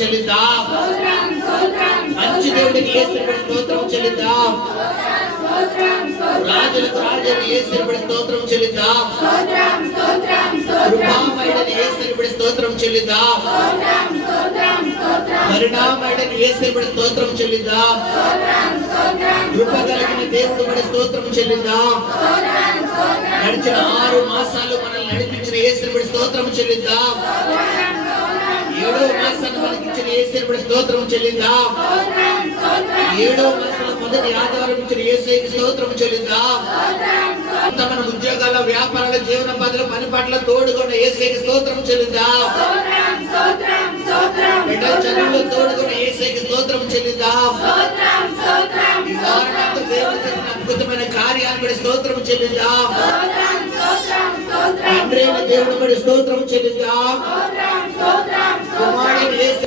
చెల్లిద్దాం. మంచి దేవుడికి యేసుని స్తోత్రం చెల్లిద్దాం. రాజులకు రాజుని యేసుని స్తోత్రం చెల్లిద్దాం. కృపామయుడని యేసుని స్తోత్రం చెల్లిద్దాం. కరుణామయుడని యేసుని స్తోత్రం చెల్లిద్దాం. కృప కలిగిన దేవుడు మన స్తోత్రం చెల్లిద్దాం. గడిచిన 6 మాసాలు మనల్ని నడిపించిన యేసుని స్తోత్రం చెల్లిద్దాం. 7వ మాసాన్ని మనకిచ్చిన యేసుని స్తోత్రం చెల్లిద్దాం. 7వ మాసంలో మొదటి ఆదివారం ఇచ్చిన యేసుకి స్తోత్రం చెల్లిద్దాం. మన ఉద్యోగాల వ్యాపారాల జీవన పనుల పని పట్ల తోడుకున్న యేసుకి స్తోత్రం చెల్లిద్దాం. బిడ్డల చదువులో తోడుకున్న యేసుకి స్తోత్రం చెల్లిద్దాం. ఈ వారమంతా దేవుడు చేసిన అద్భుతమైన కార్యాలు బట్టి స్తోత్రం చెల్లిద్దాం. తండ్రి అయిన దేవుడు బట్టి స్తోత్రం చెల్లిద్దాం. కుమారుడైన యేసు